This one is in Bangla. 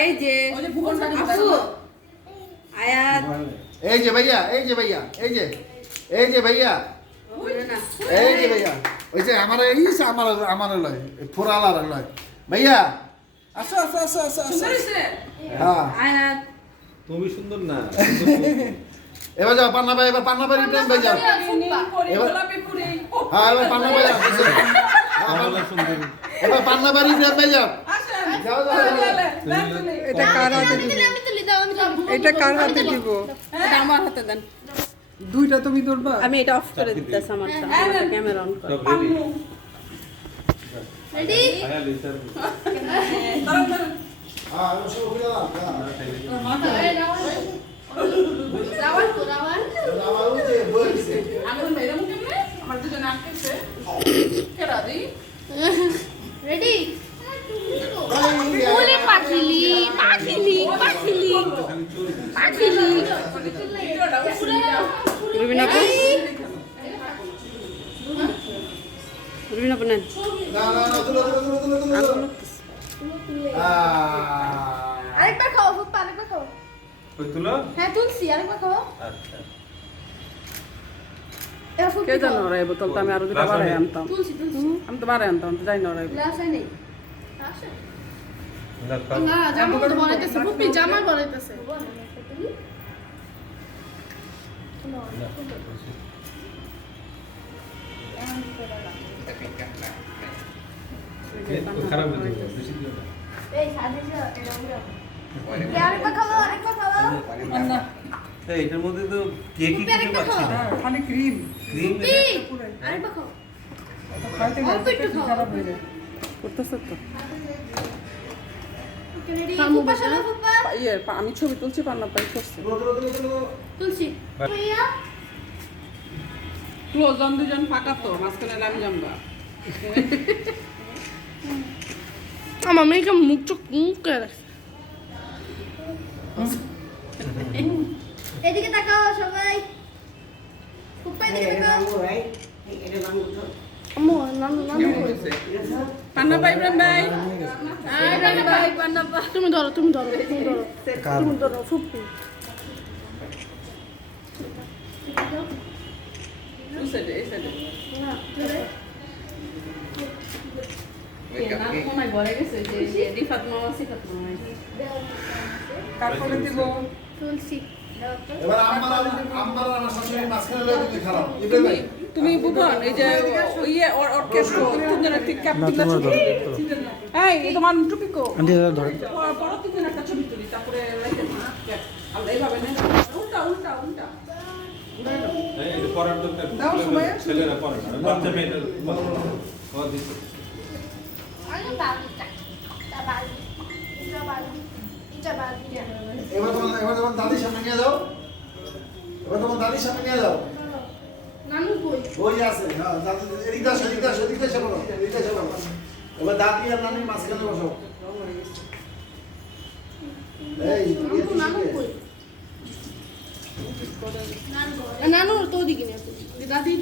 এই যে আপু আয়াত এই যে ভাইয়া এই যে ভাইয়া এই যে ভাইয়া এই যে ভাইয়া ওই যে আমার এই আমার লয় ফুরালার লয় ভাইয়া আসো আসো আসো আসো আসো হ্যাঁ আয়াত তুমি সুন্দর না এবার যাও পান্না ভাই এবার পান্না বাড়ি প্রেম ভাই যাও হ্যাঁ এবার পান্না ভাই যাও সুন্দর এবার পান্না বাড়ি প্রেম ভাই যাও যাও যাও এটা কার হাতে দিব এটা কার হাতে দিব এটা আমার হাতে দেন দুইটা তুমি ধরবা আমি এটা অফ করে দিতেছি আমার ক্যামেরা অন করে রেডি আয়া লিসার হ্যাঁ শুরু করে দাও রাওয়াল কো রাওয়াল আমার উঠে বইছে রেডি ওলে পাখিলি পাখিলি পাখিলি পাখিলি রুবিনা আপু রুবিনা আপু নেন না না না তুলো আরেকবার খাও ফুপা আরেকবার খাও কই তুলো হ্যাঁ তুলসি আরেকবার খাও আচ্ছা এবার ফুপি কে জানো ওরা এই বোতলটা আমি আরো দুটো বাড়াই আনতাম তুলসি তুলসি আমি তো বাড়াই আনতাম তো যাই না ওরা গ্লাস আই নেই আসে দেখো না জামা তো বড়াইতেছে ফুপি জামা বড়াইতেছে খারাপ হয়ে যাবে বেশি দিও না এই সাজিছে এটা উড়া আরেকবার খাও আরেকবার খাও এই এটার মধ্যে তো কেক কি কিছু পাচ্ছি না খালি ক্রিম ক্রিম ফুপি আরেকবার খাও খাইতে অল্প একটু খাও খারাপ হয়ে যায় করতেছে তো রেডি ফুপা চলো ফুপা ইয়ে আমি ছবি তুলছি পান্না পাই করছি তুলসি ভাইয়া ক্লোজ জন দুজন ফাঁকা তো মাঝখানে আমি জামবা আমার মেয়েকে মুখ চোখ মুখ করে রাখছে এদিকে তাকাও সবাই ফুপা এদিকে তাকাও আম্মু নানু নানু পান্না পাই ইব্রাহিম ভাই আয় রানি ভাই পান্না পা তুমি ধরো তুমি ধরো তুমি ধরো তুমি ধরো ফুপি এই সাইডে এই সাইডে না ধরে না কোনায় ঘরে গেছে যে রিফাত মামা সিফাত মামা তারপরে দিব তুলসি এবার আমার শাশুড়ি মাঝখানে লয়ে দিতে খারাপ ইব্রাহিম ভাই তুমি বুবন এই যে ইয়ে অর্কেস্ট্রা তিনজনের ঠিক ক্যাপ্টেন এই তোমার টুপি কো বড় তিনজন একটা ছবি তুলি তারপরে লাইতে আল্লাহ এইভাবে না উল্টা উল্টা উল্টা এই এটা পরার দরকার দাও সুমাইয়া। ছেলেরা পরে না বাচ্চা মেয়েরা ও দিছে আরে বালটা তা বালতি এটা বালতি এটা বালতি এবার তোমার দাদির সামনে নিয়ে যাও এবার তোমার দাদির সামনে নিয়ে যাও নানু কই ওই যে আছে হ্যাঁ দাদি এদিকে আসো এদিকে আসো এদিকে এসে বলো এদিকে এসে বলো এবার দাদি আর নানির মাঝখানে বসো এই নানু কই নানু তো দিকে নিয়ে দাদি